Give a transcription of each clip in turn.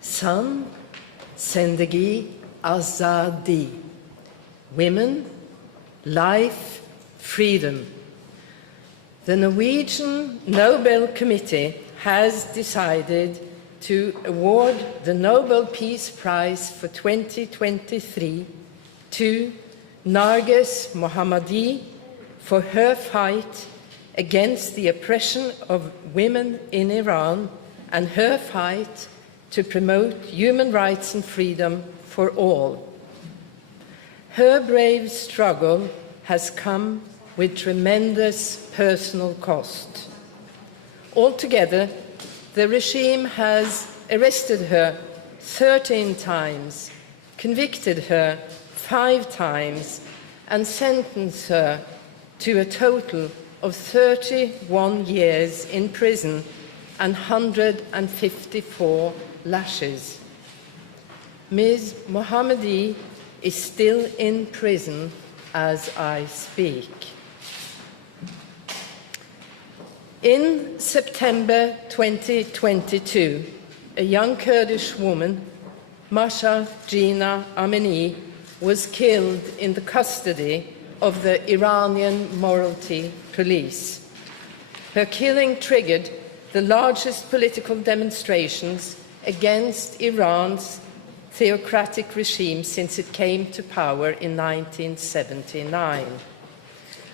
San, Zendagi, Azadi. Women, life, freedom. The Norwegian Nobel Committee has decided to award the Nobel Peace Prize for 2023 to Narges Mohammadi for her fight against the oppression of women in Iran and her fight to promote human rights and freedom for all. Her brave struggle has come with tremendous personal cost. Altogether, the regime has arrested her 13 times, convicted her 5 times, and sentenced her to a total of 31 years in prison and 154 lashes. Ms. Mohammadi is still in prison as I speak. In September 2022, a young Kurdish woman, Masha Gina Amini, was killed in the custody of the Iranian morality police. Her killing triggered the largest political demonstrations against Iran's theocratic regime since it came to power in 1979.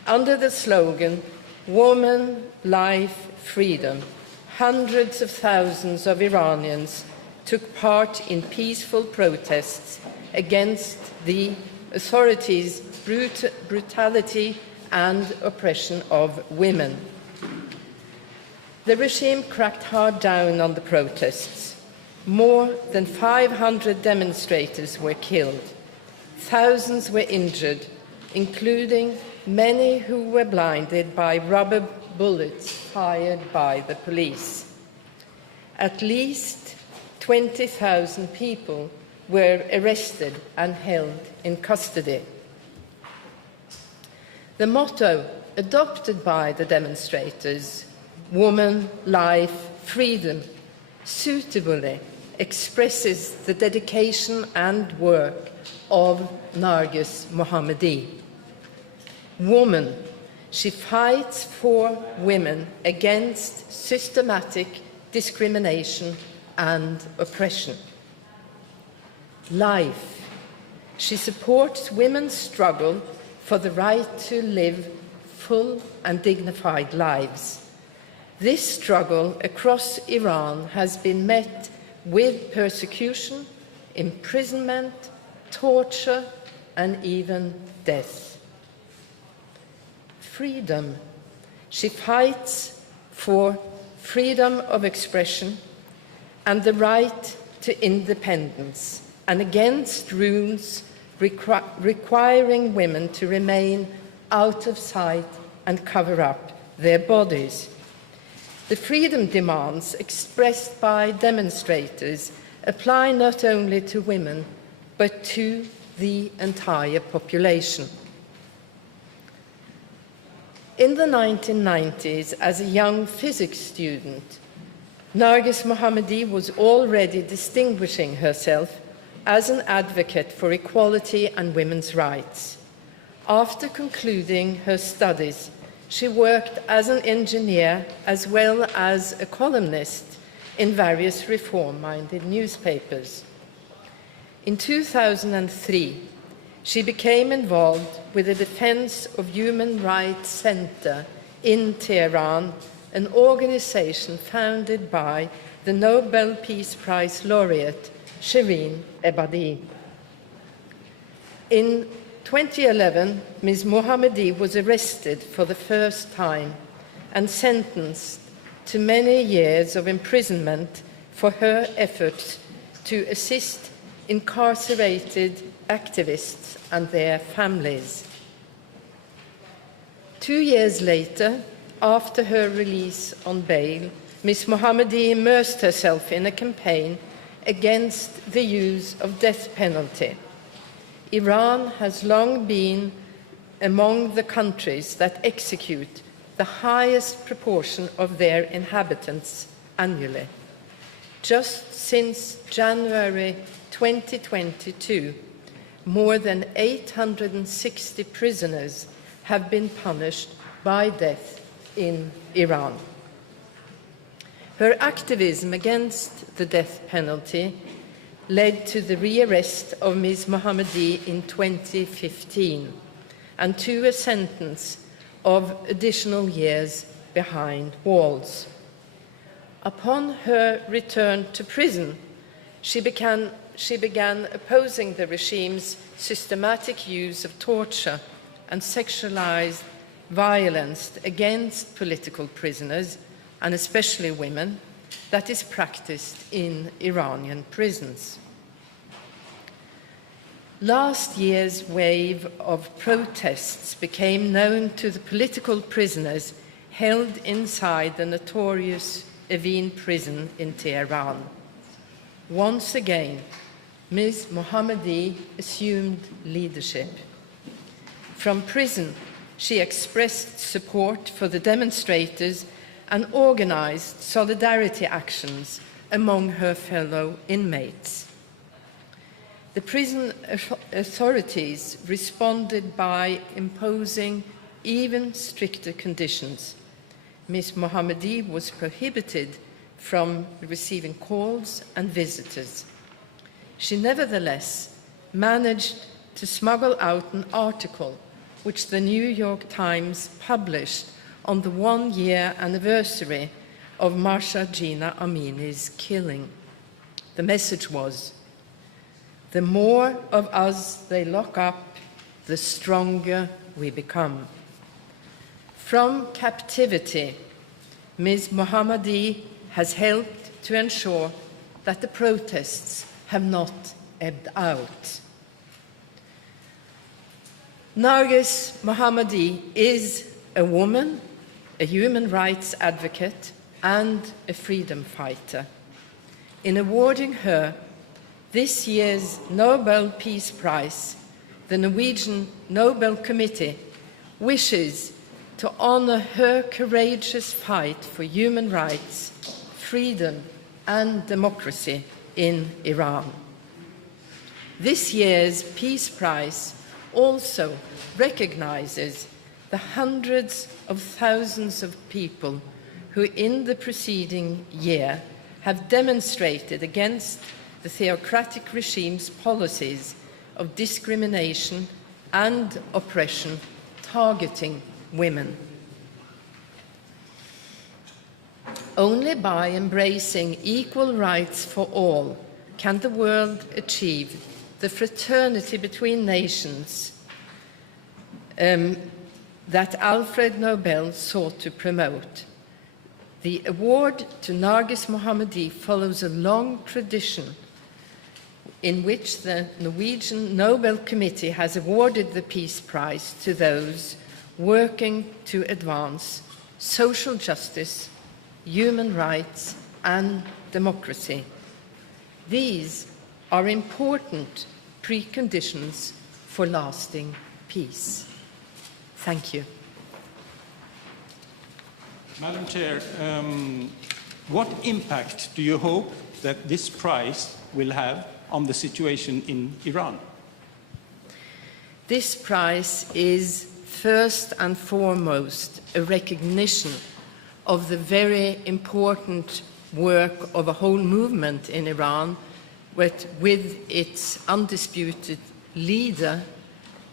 Under the slogan, "Woman, Life, Freedom," hundreds of thousands of Iranians took part in peaceful protests against the authorities' brutality and oppression of women. The regime cracked hard down on the protests. More than 500 demonstrators were killed. Thousands were injured, including many who were blinded by rubber bullets fired by the police. At least 20,000 people were arrested and held in custody. The motto adopted by the demonstrators, "Woman, Life, Freedom," suitably expresses the dedication and work of Narges Mohammadi. Woman, she fights for women against systematic discrimination and oppression. Life, she supports women's struggle for the right to live full and dignified lives. This struggle across Iran has been met with persecution, imprisonment, torture, and even death. Freedom. She fights for freedom of expression and the right to independence, and against rules requiring women to remain out of sight and cover up their bodies. The freedom demands expressed by demonstrators apply not only to women, but to the entire population. In the 1990s, as a young physics student, Narges Mohammadi was already distinguishing herself as an advocate for equality and women's rights. After concluding her studies, she worked as an engineer as well as a columnist in various reform-minded newspapers. In 2003, she became involved with the Defense of Human Rights Center in Tehran, an organization founded by the Nobel Peace Prize laureate Shireen Ebadi. In 2011, Ms. Mohammadi was arrested for the first time and sentenced to many years of imprisonment for her efforts to assist incarcerated activists and their families. 2 years later, after her release on bail, Ms. Mohammadi immersed herself in a campaign against the use of death penalty. Iran has long been among the countries that execute the highest proportion of their inhabitants annually. Just since January 2022, more than 860 prisoners have been punished by death in Iran. Her activism against the death penalty led to the rearrest of Ms. Mohammadi in 2015 and to a sentence of additional years behind walls. Upon her return to prison, she began opposing the regime's systematic use of torture and sexualized violence against political prisoners, and especially women, that is practiced in Iranian prisons. Last year's wave of protests became known to the political prisoners held inside the notorious Evin prison in Tehran. Once again, Ms. Mohammadi assumed leadership. From prison, she expressed support for the demonstrators and organized solidarity actions among her fellow inmates. The prison authorities responded by imposing even stricter conditions. Ms. Mohammadi was prohibited from receiving calls and visitors. She nevertheless managed to smuggle out an article which the New York Times published on the one-year anniversary of Mahsa Jina Amini's killing. The message was, "The more of us they lock up, the stronger we become." From captivity, Ms. Mohammadi has helped to ensure that the protests have not ebbed out. Narges Mohammadi is a woman, a human rights advocate, and a freedom fighter. In awarding her this year's Nobel Peace Prize, the Norwegian Nobel Committee wishes to honor her courageous fight for human rights, freedom, and democracy in Iran. This year's Peace Prize also recognizes the hundreds of thousands of people who in the preceding year have demonstrated against the theocratic regime's policies of discrimination and oppression targeting women. Only by embracing equal rights for all can the world achieve the fraternity between nations that Alfred Nobel sought to promote. The award to Narges Mohammadi follows a long tradition in which the Norwegian Nobel Committee has awarded the Peace Prize to those working to advance social justice, human rights, and democracy. These are important preconditions for lasting peace. Thank you. Madam Chair, what impact do you hope that this prize will have on the situation in Iran? This prize is first and foremost a recognition of the very important work of a whole movement in Iran with its undisputed leader,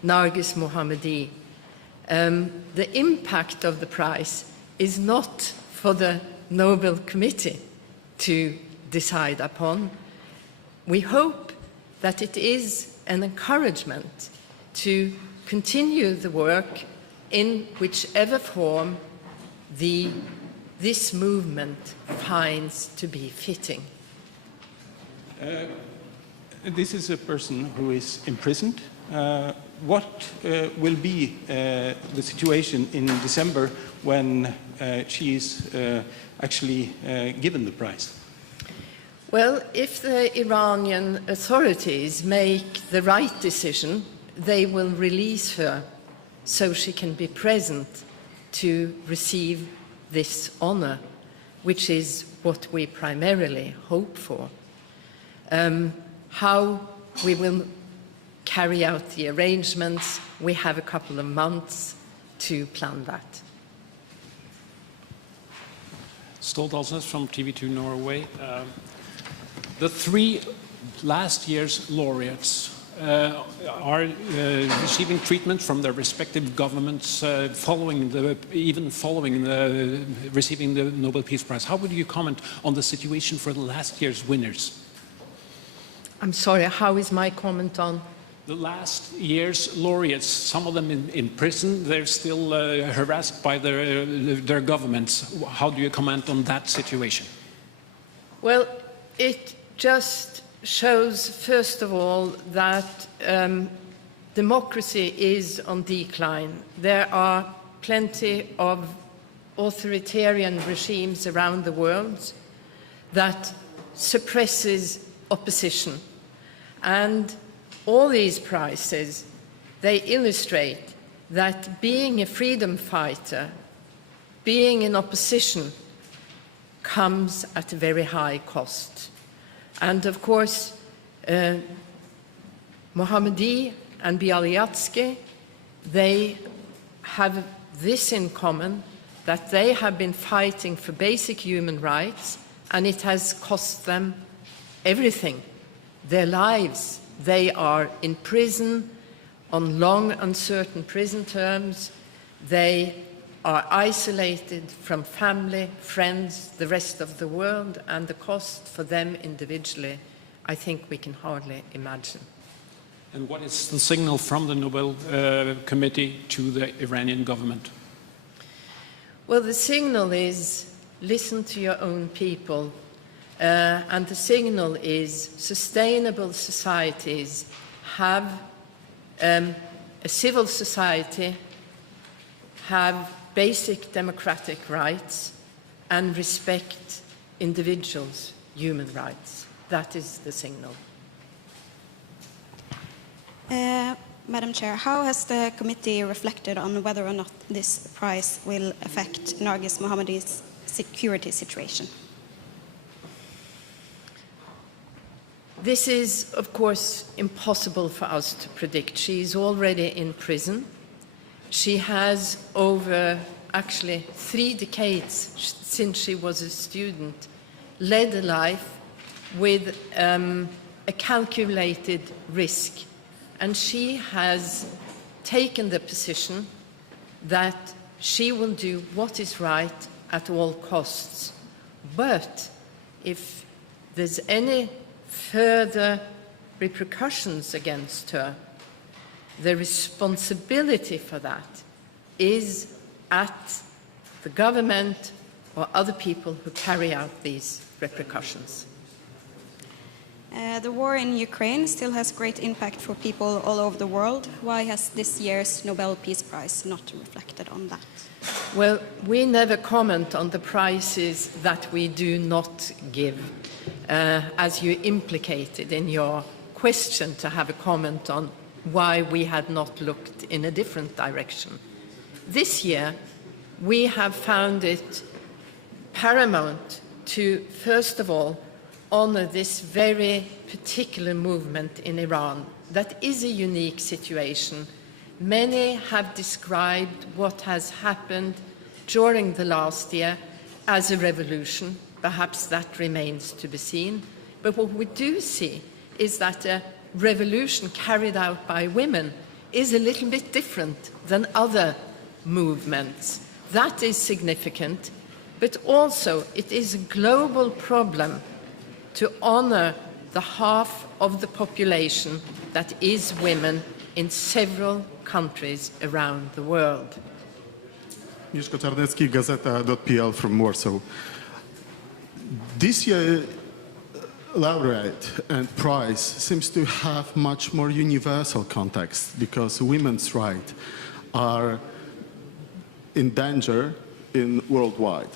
Narges Mohammadi. The impact of the prize is not for the Nobel Committee to decide upon. We hope that it is an encouragement to continue the work in whichever form this movement finds to be fitting. This is a person who is imprisoned. what will be the situation in December when she is actually given the prize? Well, if the Iranian authorities make the right decision, they will release her so she can be present to receive this honor, which is what we primarily hope for. How we will carry out the arrangements, we have a couple of months to plan that. Stolt from TV2 Norway. The three last year's laureates are receiving treatment from their respective governments following receiving the Nobel Peace Prize. How would you comment on the situation for the last year's winners? I'm sorry, how is my comment on? The last year's laureates, some of them in prison, they're still harassed by their governments. How do you comment on that situation? Well, it just shows, first of all, that democracy is on decline. There are plenty of authoritarian regimes around the world that suppresses opposition. And all these prizes, they illustrate that being a freedom fighter, being in opposition, comes at a very high cost. And of course, Mohammadi and Bialyatsky, they have this in common, that they have been fighting for basic human rights, and it has cost them everything, their lives. They are in prison on long, uncertain prison terms. They are isolated from family, friends, the rest of the world, and the cost for them individually, I think we can hardly imagine. And what is the signal from the Nobel Committee to the Iranian government? Well, the signal is listen to your own people. And the signal is sustainable societies have a civil society, have basic democratic rights, and respect individuals' human rights. That is the signal. Madam Chair, how has the committee reflected on whether or not this prize will affect Narges Mohammadi's security situation? This is, of course, impossible for us to predict. She is already in prison. She has, over actually 3 decades since she was a student, led a life with a calculated risk. And she has taken the position that she will do what is right at all costs. But if there's any further repercussions against her, the responsibility for that is at the government or other people who carry out these repercussions. The war in Ukraine still has great impact for people all over the world. Why has this year's Nobel Peace Prize not reflected on that? Well, we never comment on the prizes that we do not give, as you implicated in your question to have a comment on why we had not looked in a different direction. This year, we have found it paramount to, first of all, honor this very particular movement in Iran. That is a unique situation. Many have described what has happened during the last year as a revolution. Perhaps that remains to be seen. But what we do see is that a revolution carried out by women is a little bit different than other movements. That is significant, but also it is a global problem to honor the half of the population that is women in several countries around the world. Agnieszka Czarnecki, Gazeta.pl from Warsaw. This year, laureate and prize seems to have much more universal context because women's rights are in danger worldwide.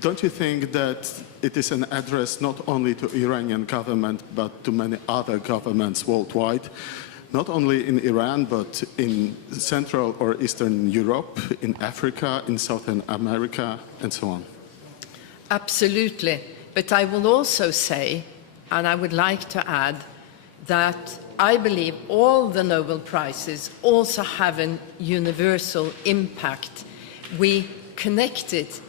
Don't you think that it is an address not only to Iranian government but to many other governments worldwide, not only in Iran but in Central or Eastern Europe, in Africa, in Southern America, and so on? Absolutely. But I will also say, and I would like to add, that I believe all the Nobel Prizes also have a universal impact. We connect it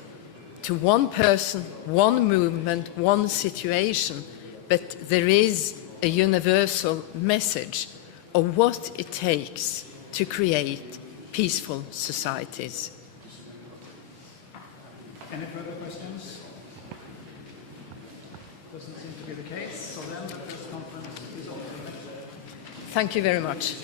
to one person, one movement, one situation, but there is a universal message of what it takes to create peaceful societies. Any further questions? Doesn't seem to be the case. So then the press conference is over. Thank you very much.